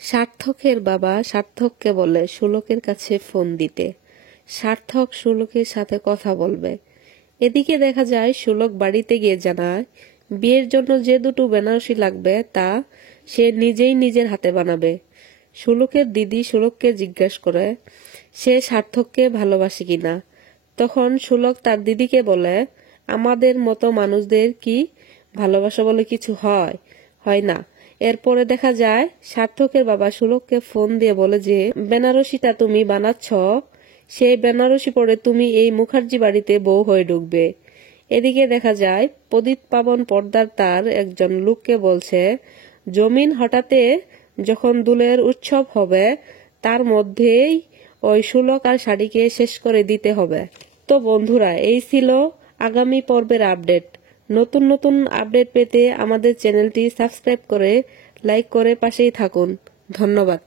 সার্থকের বাবা সার্থককে বলে সুলকের কাছে ফোন দিতে। সার্থক সুলকের সাথে কথা বলবে। এদিকে দেখা যায় সুলক বাড়িতে গিয়ে জানায় বিয়ের জন্য যে দুটো বেনারসি লাগবে তা সে নিজেই নিজের হাতে বানাবে। সুলকের দিদি সুলককে জিজ্ঞাসা করে সে সার্থককে ভালোবাসে কিনা। তখন সুলক তার দিদিকে বলে আমাদের মতো মানুষদের কি ভালোবাসা বলে কিছু হয়? হয় না। এরপরে দেখা যায় সার্থকের বাবা সুলককে ফোন দিয়ে বলে যে বেনারসিটা তুমি বানাচ্ছ, সেই বেনারসি পরে তুমি এই মুখার্জি বাড়িতে বউ হয়ে ঢুকবে। এদিকে দেখা যায় প্রদীপ পাবন পর্দার তার একজন লোককে বলছে জমিন হঠাতে যখন দুলের উৎসব হবে তার মধ্যেই ওই সুলক আর শাড়িকে শেষ করে দিতে হবে। তো বন্ধুরা, এই ছিল আগামী পর্বের আপডেট। নতুন নতুন আপডেট পেতে আমাদের চ্যানেলটি সাবস্ক্রাইব করে লাইক করে পাশেই থাকুন। ধন্যবাদ।